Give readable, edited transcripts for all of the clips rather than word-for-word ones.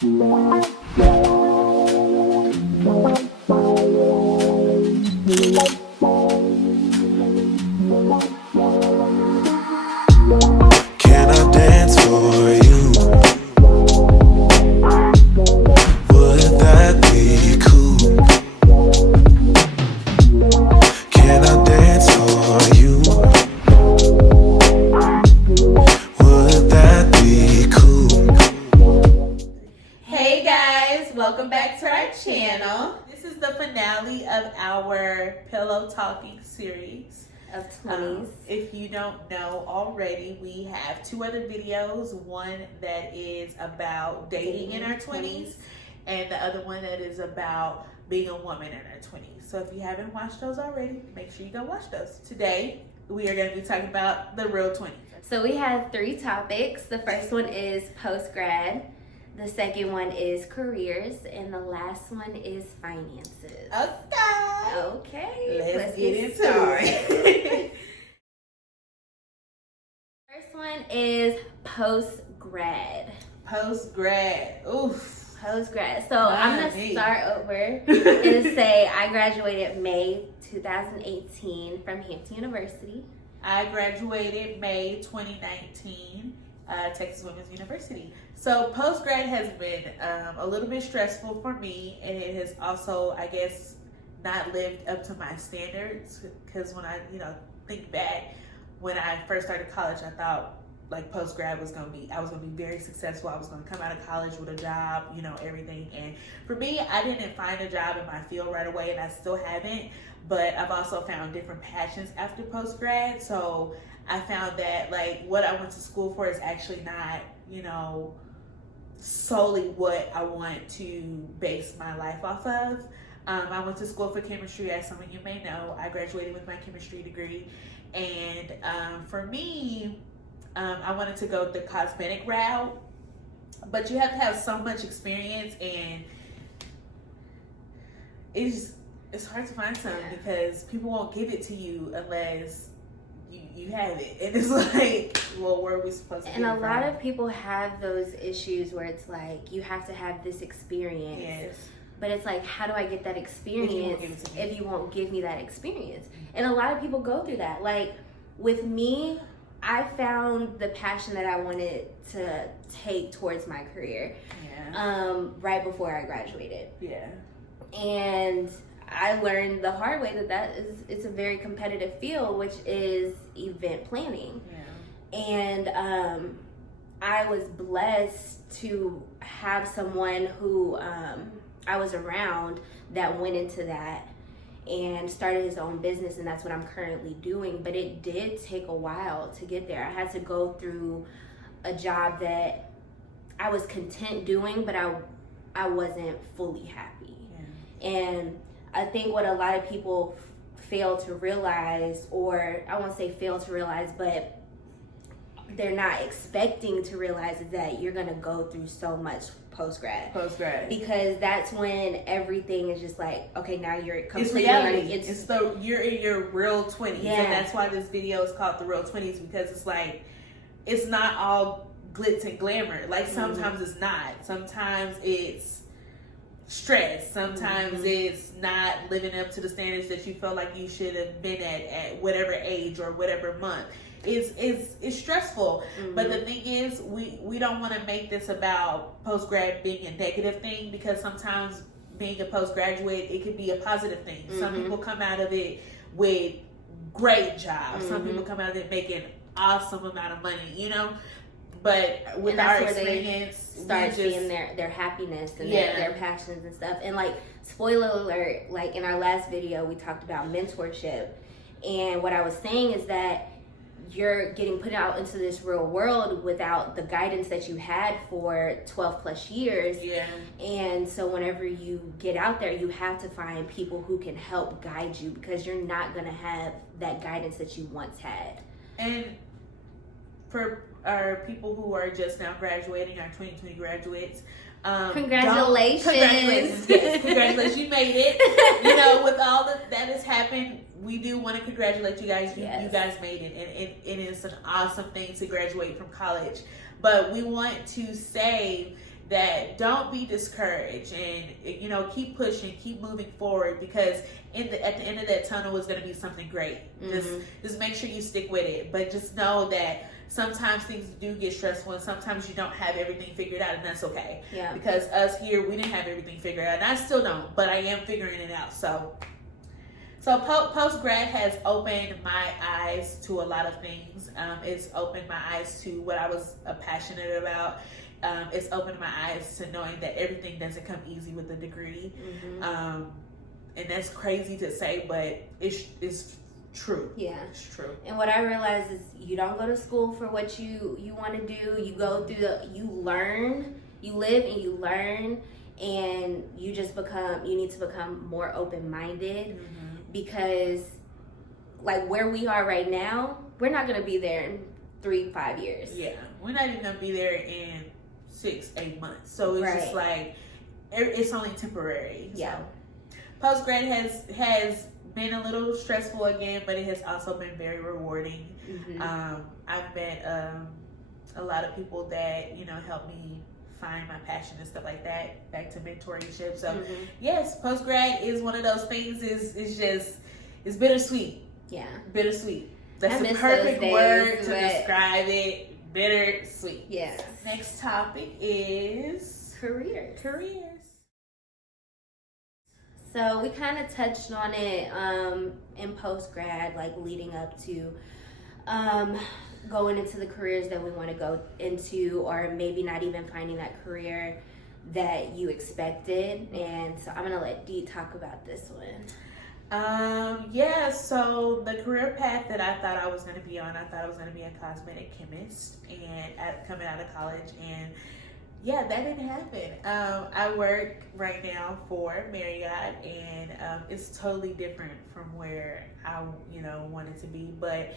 Can I dance for you? Would that be cool? Can I dance for you? Would that be cool? Hey guys, welcome back to our channel. This is the finale of our pillow talking series of 20's. If you don't know already, we have two other videos. One that is about dating in our 20s, and the other one that is about being a woman in our 20s. So if you haven't watched those already, make sure you go watch those. Today, we are going to be talking about the real 20s. So we have 3 topics. The first one is post-grad. The second one is careers. And the last one is finances. Okay. Let's get into it. First one is post-grad. Post-grad. Oof. Post-grad. So I'm going to start over and say I graduated May 2018 from Hampton University. I graduated May 2019, Texas Women's University. So post-grad has been a little bit stressful for me, and it has also, I guess, not lived up to my standards, because when I, think back, when I first started college, I thought like post-grad I was gonna be very successful. I was gonna come out of college with a job, everything. And for me, I didn't find a job in my field right away, and I still haven't, but I've also found different passions after post-grad. So I found that like what I went to school for is actually not, solely what I want to base my life off of. I went to school for chemistry, as some of you may know. I graduated with my chemistry degree, and for me, I wanted to go the cosmetic route, but you have to have so much experience, and it's hard to find some because people won't give it to you unless you have it. And it's like, well, where are we supposed to And a lot of people have those issues where it's like, you have to have this experience. Yes. But it's like, how do I get that experience if you won't give me that experience? And a lot of people go through that. Like, with me, I found the passion that I wanted to take towards my career right before I graduated. Yeah. And I learned the hard way that it's a very competitive field, which is event planning. Yeah. And I was blessed to have someone who I was around that went into that and started his own business, and that's what I'm currently doing. But it did take a while to get there. I had to go through a job that I was content doing, but I wasn't fully happy. Yeah. And I think what a lot of people fail to realize, or I won't say fail to realize, but they're not expecting to realize, is that you're gonna go through so much post-grad. Because that's when everything is just like, okay, now you're completely... It's reality. You're in your real 20s. Yeah. And that's why this video is called The Real 20s, because it's like, it's not all glitz and glamour. Like, sometimes it's not. Sometimes it's stress. Sometimes it's not living up to the standards that you felt like you should have been at whatever age or whatever month. It's stressful. But the thing is, we don't want to make this about post-grad being a negative thing, because sometimes being a postgraduate, it could be a positive thing. Some people come out of it with great jobs. Some people come out of it making awesome amount of money, But with our experience, start seeing their happiness and their passions and stuff. And like, spoiler alert, like in our last video, we talked about mentorship. And what I was saying is that you're getting put out into this real world without the guidance that you had for 12 plus years. Yeah. And so whenever you get out there, you have to find people who can help guide you, because you're not going to have that guidance that you once had. And for our people who are just now graduating, our 2020 graduates, Congratulations. Yes, congratulations. You made it. With all that has happened, we do want to congratulate you guys. You guys made it. And it is an awesome thing to graduate from college. But we want to say that don't be discouraged, and keep pushing, keep moving forward, because at the end of that tunnel is going to be something great. Just make sure you stick with it, but just know that sometimes things do get stressful, and sometimes you don't have everything figured out, and that's okay. Yeah. Because us here, we didn't have everything figured out, and I still don't, but I am figuring it out. So post-grad has opened my eyes to a lot of things. It's opened my eyes to what I was passionate about. It's opened my eyes to knowing that everything doesn't come easy with a degree. And that's crazy to say, but it's true. Yeah. It's true. And what I realized is you don't go to school for what you want to do. You go through you learn, you live and you learn, and you need to become more open-minded. Because like where we are right now, we're not going to be there in 3-5 years. Yeah. We're not even going to be there in 6-8 months. So it's just like, it's only temporary. Yeah. So post-grad has been a little stressful again, but it has also been very rewarding. I've met a lot of people that, help me find my passion and stuff like that, back to mentorship. So yes, post-grad is one of those things, it's bittersweet. Yeah. Bittersweet. That's the perfect word to describe it. Bittersweet. Yes. Next topic is careers. So we kind of touched on it in post-grad, like leading up to going into the careers that we want to go into, or maybe not even finding that career that you expected. And so I'm going to let Dee talk about this one. So the career path that I thought I was going to be on, I thought I was going to be a cosmetic chemist, and coming out of college, and yeah, that didn't happen. I work right now for Marriott, and it's totally different from where I wanted to be. But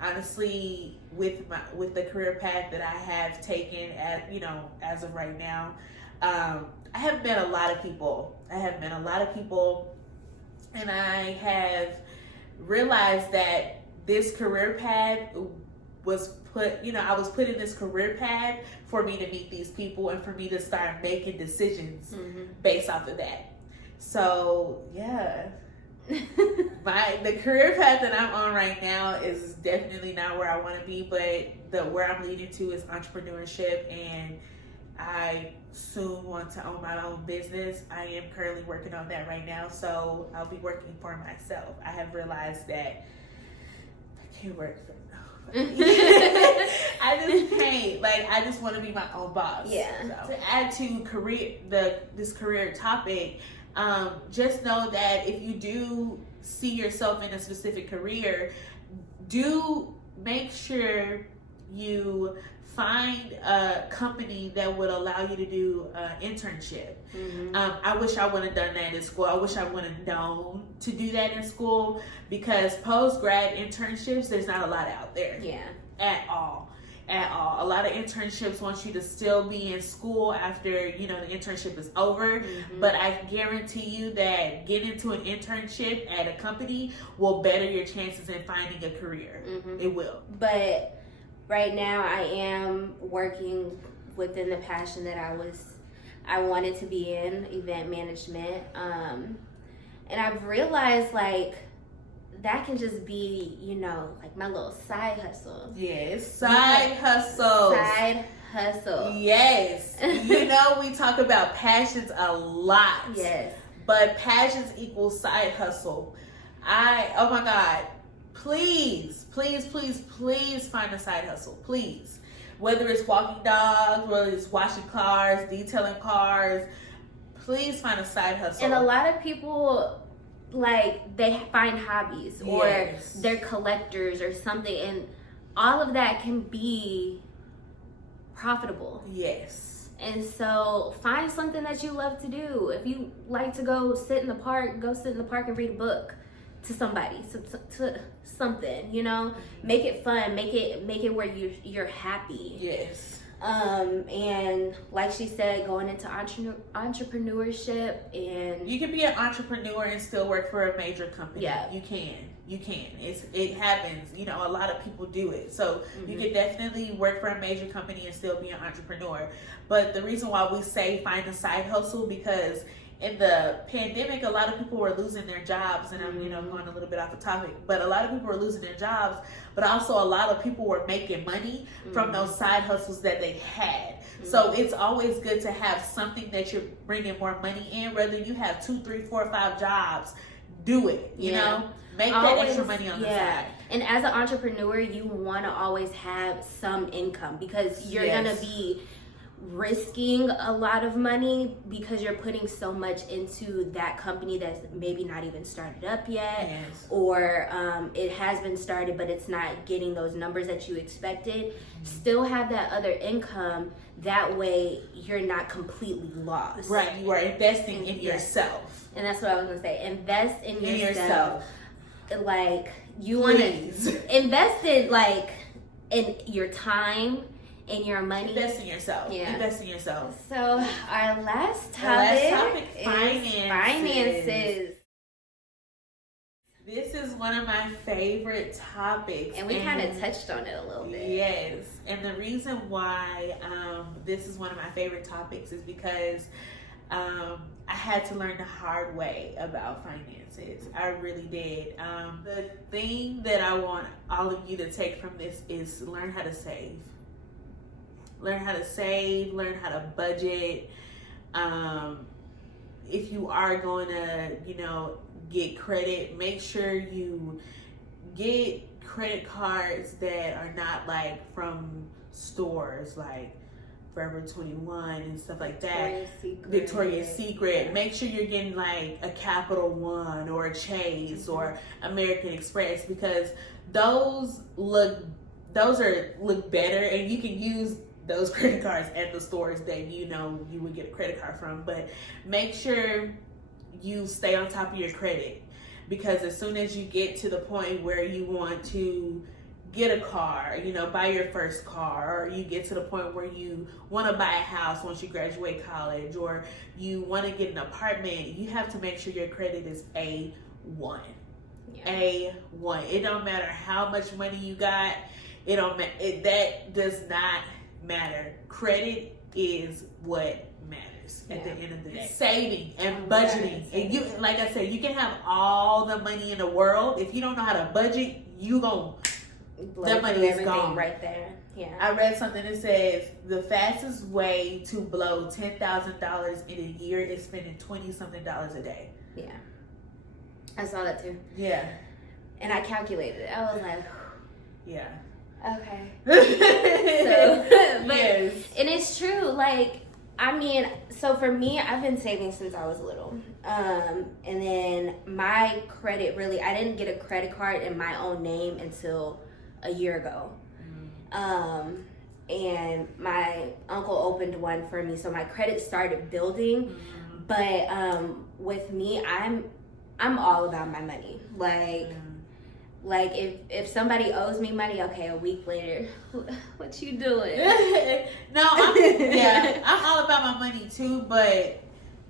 honestly, with the career path that I have taken as of right now, I have met a lot of people. And I have realized that this career path was I was put in this career path for me to meet these people and for me to start making decisions based off of that. So yeah, the career path that I'm on right now is definitely not where I want to be, but where I'm leading to is entrepreneurship, and I soon want to own my own business. I am currently working on that right now, so I'll be working for myself. I have realized that I can't work for nobody. I just can't. I just want to be my own boss. Yeah. So, to add to this career topic, just know that if you do see yourself in a specific career, do make sure you find a company that would allow you to do an internship. I wish I would have done that in school. I wish I would have known to do that in school, because post-grad internships, there's not a lot out there. Yeah. At all. A lot of internships want you to still be in school after, the internship is over. But I guarantee you that getting into an internship at a company will better your chances in finding a career. It will. But right now I am working within the passion that I wanted to be in, event management. And I've realized that can just be, my little side hustle. Yes, side hustle. Side hustle. Yes. We talk about passions a lot. Yes. But passions equals side hustle. Oh my God. Please find a side hustle. Please. Whether it's walking dogs, whether it's washing cars, detailing cars, please find a side hustle. And a lot of people, they find hobbies or they're collectors or something, and all of that can be profitable. Yes. And so find something that you love to do. If you like to go sit in the park, go sit in the park and read a book to somebody, to something, make it fun, make it where you're happy. Yes. And like she said, going into entrepreneurship, and you can be an entrepreneur and still work for a major company. Yeah. You can. It happens. You know, a lot of people do it. So you Mm-hmm. can definitely work for a major company and still be an entrepreneur. But the reason why we say find a side hustle, because in the pandemic, a lot of people were losing their jobs, and I'm, going a little bit off the topic, but a lot of people were losing their jobs, but also a lot of people were making money from those side hustles that they had. So it's always good to have something that you're bringing more money in, whether you have 2, 3, 4, 5 jobs, do it, you know? Make that extra money on the side. And as an entrepreneur, you want to always have some income, because you're going to be risking a lot of money, because you're putting so much into that company that's maybe not even started up yet, or it has been started but it's not getting those numbers that you expected. Still have that other income, that way you're not completely lost. Right, you are investing in yourself. And that's what I was gonna say, invest in yourself. Like, you want to invest in your time, in your money. Invest in yourself. Yeah. Invest in yourself. So our last topic is finances. This is one of my favorite topics. And we kind of touched on it a little bit. Yes. And the reason why this is one of my favorite topics is because I had to learn the hard way about finances. I really did. The thing that I want all of you to take from this is learn how to save. Learn how to save, learn how to budget. If you are going to, get credit, make sure you get credit cards that are not like from stores like Forever 21 and stuff like that. Victoria's Secret. Make sure you're getting like a Capital One or a Chase or American Express, because those look better, and you can use those credit cards at the stores that you would get a credit card from. But make sure you stay on top of your credit, because as soon as you get to the point where you want to get a car, buy your first car, or you get to the point where you want to buy a house once you graduate college, or you want to get an apartment, you have to make sure your credit is A1. A1. It don't matter how much money you got. That does not matter. Credit is what matters at the end of the day. Saving and budgeting. And you, like I said, you can have all the money in the world. If you don't know how to budget, that money is gone right there. Yeah. I read something that says the fastest way to blow $10,000 in a year is spending $20-something a day. Yeah. I saw that too. Yeah. And I calculated it. I was like, yeah. Okay. But yes. And it's true. Like, so for me, I've been saving since I was little. And then my credit I didn't get a credit card in my own name until a year ago. And my uncle opened one for me, so my credit started building. But with me, I'm all about my money. Like if somebody owes me money, okay, a week later, what you doing? No, I'm all about my money too, but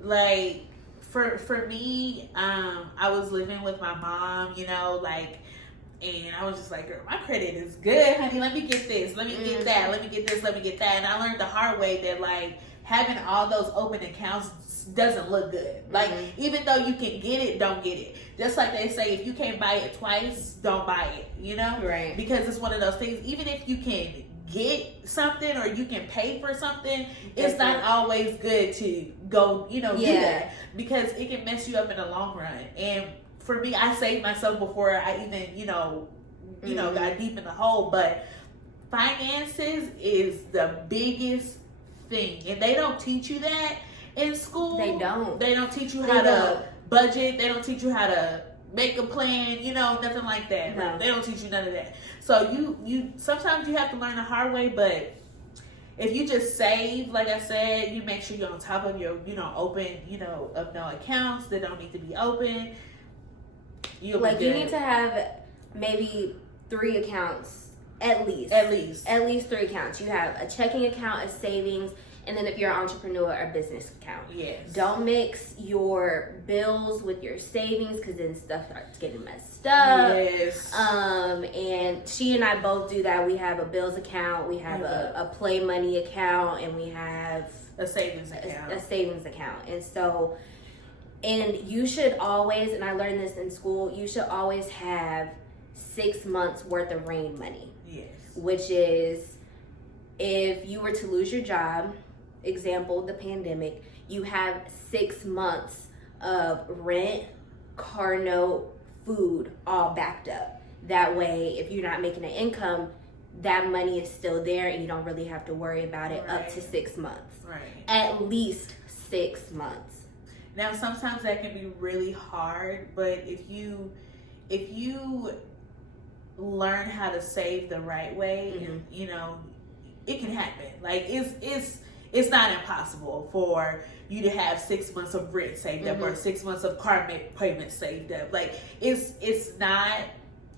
like for me, I was living with my mom, and I was just like, girl, my credit is good, honey. Let me get this, let me get that, let me get this, let me get that. And I learned the hard way that like having all those open accounts doesn't look good. Like, even though you can get it, don't get it. Just like they say, if you can't buy it twice, don't buy it, Right. Because it's one of those things, even if you can get something or you can pay for something, it's not always good to go, do that, because it can mess you up in the long run. And for me, I saved myself before I even, got deep in the hole. But finances is the biggest thing, and they don't teach you that in school. They don't. They don't teach you how to budget. They don't teach you how to make a plan. Nothing like that. No. They don't teach you none of that. So you sometimes you have to learn the hard way. But if you just save, like I said, you make sure you're on top of your, open, of no accounts that don't need to be open. You need to have maybe 3 accounts At least. At least. At least 3 accounts. You have a checking account, a savings, and then if you're an entrepreneur, a business account. Yes. Don't mix your bills with your savings because then stuff starts getting messed up. Yes. And she and I both do that. We have a bills account, we have a play money account, and we have a savings account. A savings account. And so, and you should always, and I learned this in school, you should always have 6 months worth of rain money. Yes. Which is, if you were to lose your job, example, the pandemic, you have 6 months of rent, car note, food, all backed up. That way, if you're not making an income, that money is still there and you don't really have to worry about it up to 6 months. Right. At least 6 months. Now, sometimes that can be really hard, but if you learn how to save the right way, you know, it can happen. Like it's not impossible for you to have 6 months of rent saved up or 6 months of car payments saved up. Like it's not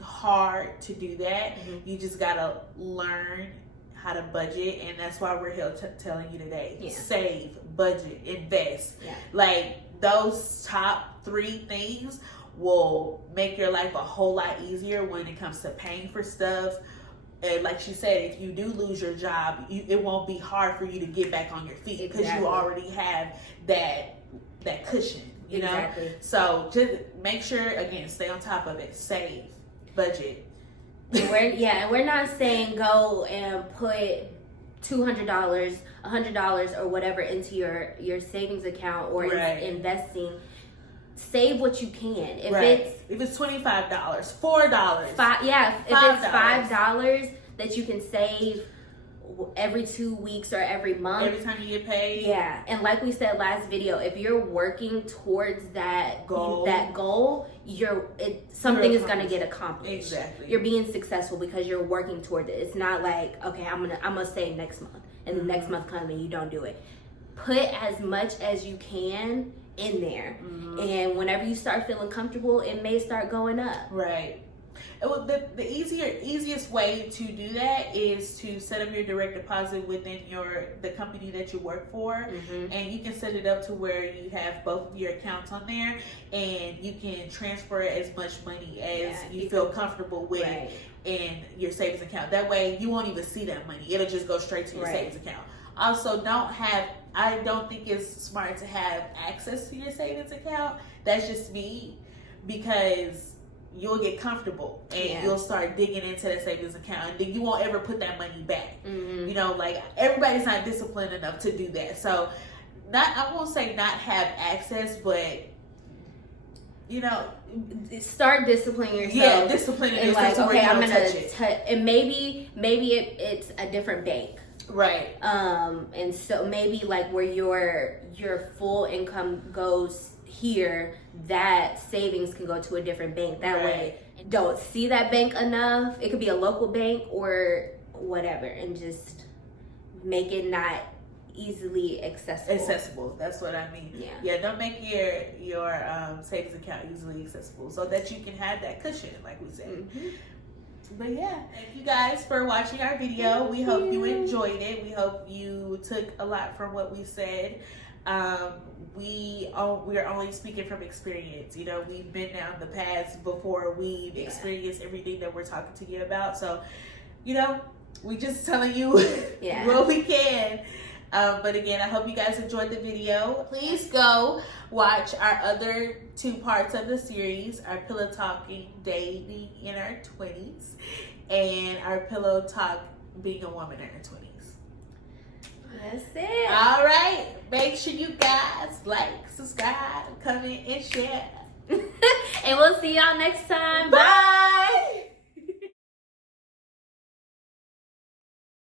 hard to do that. You just gotta learn how to budget, and that's why we're here telling you today. Save, budget, invest. Like those top 3 things will make your life a whole lot easier when it comes to paying for stuff. And like she said, if you do lose your job, it won't be hard for you to get back on your feet because you already have that cushion, you know? So just make sure, again, stay on top of it. Save, budget. And we're not saying go and put $200, $100 or whatever into your savings account or investing. Save what you can. If it's $25, $4, if it's $5 that you can save every 2 weeks or every month, every time you get paid. And like we said last video, if you're working towards that goal, something is gonna get accomplished. Exactly. You're being successful because you're working toward it. It's not like, okay, I'm gonna save next month, and the next month comes and you don't do it. Put as much as you can in there, and whenever you start feeling comfortable, it may start going up. Right. Well, the easiest way to do that is to set up your direct deposit within the company that you work for, and you can set it up to where you have both of your accounts on there, and you can transfer as much money as you feel comfortable with in your savings account. That way, you won't even see that money; it'll just go straight to your savings account. Also, I don't think it's smart to have access to your savings account. That's just me, because you'll get comfortable and you'll start digging into that savings account, and then you won't ever put that money back. You know, like everybody's not disciplined enough to do that. So I won't say not have access, but you know, start disciplining yourself. Yeah, disciplining yourself. Like, to where okay, you I'm don't gonna touch it. and maybe it's a different bank. Right. And so maybe like where your full income goes here, that savings can go to a different bank. That way, don't see that bank enough. It could be a local bank or whatever, and just make it not easily accessible. That's what I mean. Don't make your savings account easily accessible so that you can have that cushion, like we said. But yeah, thank you guys for watching our video. We hope you enjoyed it. We hope you took a lot from what we said. We are only speaking from experience. You know, we've been down the paths before. We've experienced everything that we're talking to you about. So, you know, we just telling you what we can. But again, I hope you guys enjoyed the video. Please go watch our other 2 parts of the series, our Pillow Talking Dating in Our 20s and our Pillow Talk Being a Woman in Her 20s. That's it. All right. Make sure you guys like, subscribe, comment, and share. And we'll see y'all next time.